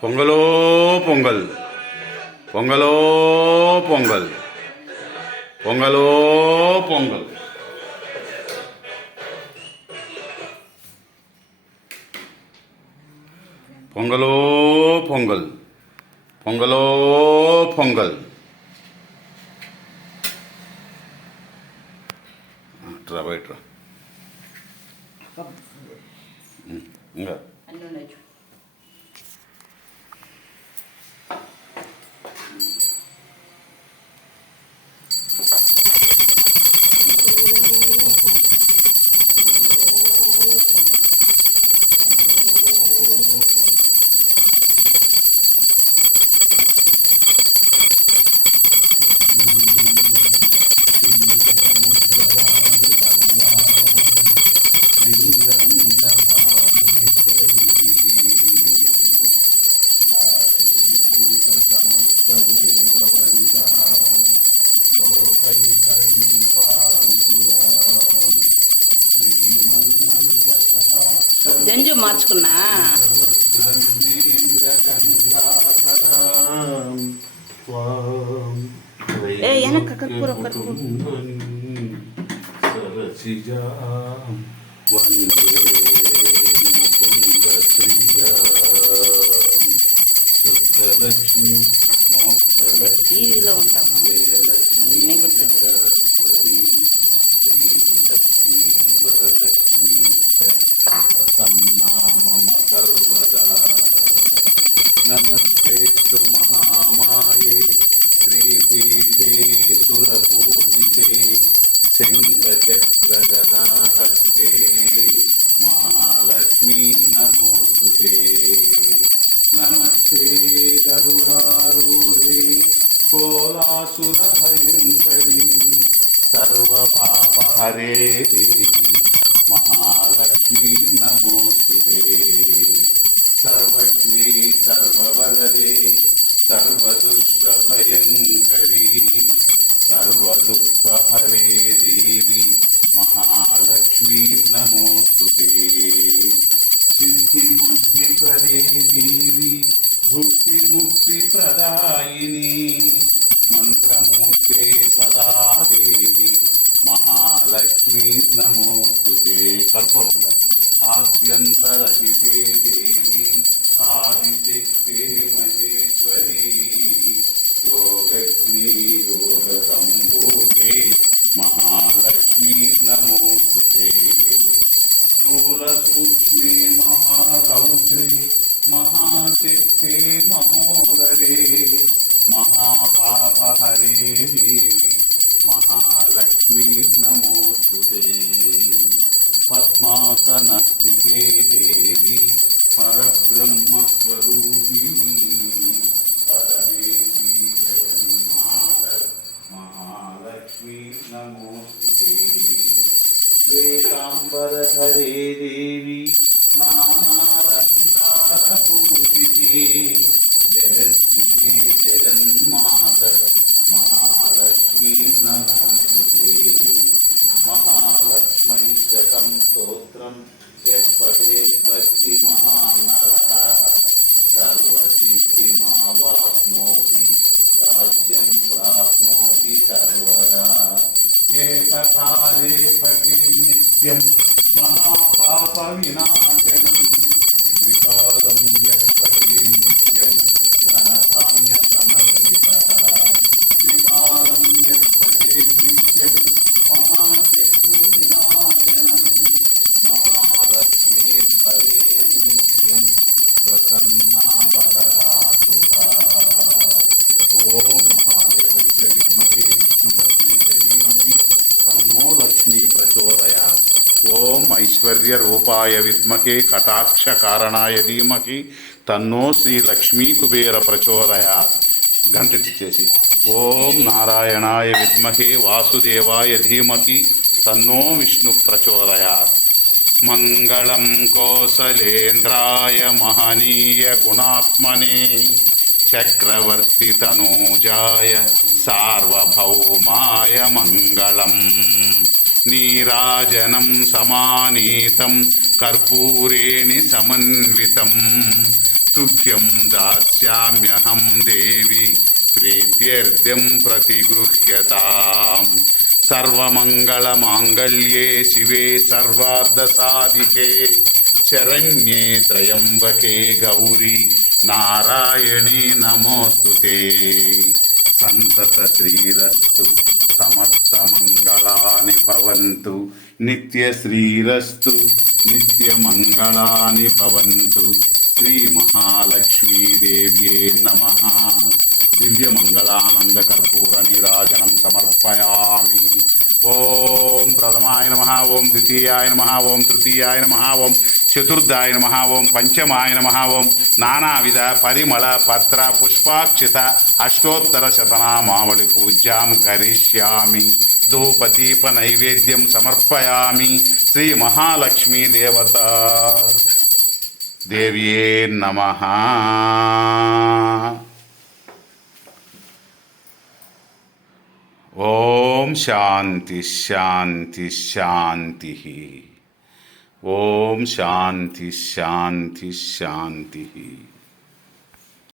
பொங்கலோ பொங்கல். பொங்கலோ பொங்கல். பொங்கலோ பொங்கல். பொங்கலோ பொங்கல். பொங்கலோ பொங்கல். போயிட்டு இங்கே. జంజు మార్చుకున్నా ఏ, వెనక్కి కర్పూరం, కర్పూరం. సరసిజా వందే ముకుంద శ్రీయా శుద్ధలక్ష్మి మోక్షలక్ష్మి టీవీలో ఉంటాము అన్నీ గుర్తు. కోలాసురభయంకరీ సర్వపాపహరే దేవి మహాలక్ష్మీ నమోస్తుతే. సర్వజ్ఞే సర్వవరదే సర్వదుష్టభయంకరీ సర్వదుఃఖహరే దేవి మహాలక్ష్మీ నమోస్తుతే. సిద్ధిబుద్ధిప్రదే దేవి భుక్తి నమోస్తుతే కర్పూరం ఆద్యంతరహితే పద్మాసనస్థితే దేవి పరబ్రహ్మస్వరూపిణి పరమేశీ జగన్మాత మహాలక్ష్మీ నమోస్తుతే శ్వేతాంబరధరే దేవి నానాలంకారభూషితే నిత్యం ఓం ఐశ్వర్య రూపాయ విద్మహే కటాక్ష కారణాయ ధీమహి. తన్నో శ్రీ లక్ష్మీ కుబేర ప్రచోదయా గంటిచ్చేసి ఓం నారాయణాయ విద్మహే వాసుదేవాయ ధీమహి. తన్నో విష్ణు ప్రచోదయా మంగళం కోసలేంద్రాయ మహనీయ గుణాత్మనే. చక్రవర్తి తనూజాయ సార్వభౌమాయ మంగళం. నీరాజనం సమానీతం కర్పూరేణి సమన్వితం. తుభ్యం దాస్యామ్యహం దేవి ప్రీత్యర్థ్యం ప్రతిగృహ్యతాం. సర్వమంగళమాంగళ్యే శివే సర్వార్ధసాధికే. శరణ్యే త్రయంబకే గౌరీ నారాయణే నమోస్తుతే. సంతత శ్రీరస్తు సమస్త మంగళాని భవంతు. నిత్య శ్రీరస్తు నిత్య మంగళాని భవంతు. శ్రీ మహాలక్ష్మీదేవ్యే నమ. దివ్యమంగళానంద కర్పూర నీరాజనం సమర్పయామి. ఓం ప్రథమాయ నమ ఓం ద్వితీయాయ నమ ఓం తృతీయాయ నమ ఓం చతుర్థాయ నమ ఓం పంచమాయ నమ ఓం నానావిధ పరిమళ పత్ర పుష్పాక్షిత అష్టోత్తర శతనామావళి పూజ్యాం కరిష్యామి. ధూపదీప నైవేద్యం సమర్పయామి శ్రీ మహాలక్ష్మీ దేవత. దేవ్యే నమ. ఓం శాంతి శాంతి శాంతి. ఓం శాంతి శాంతి శాంతి.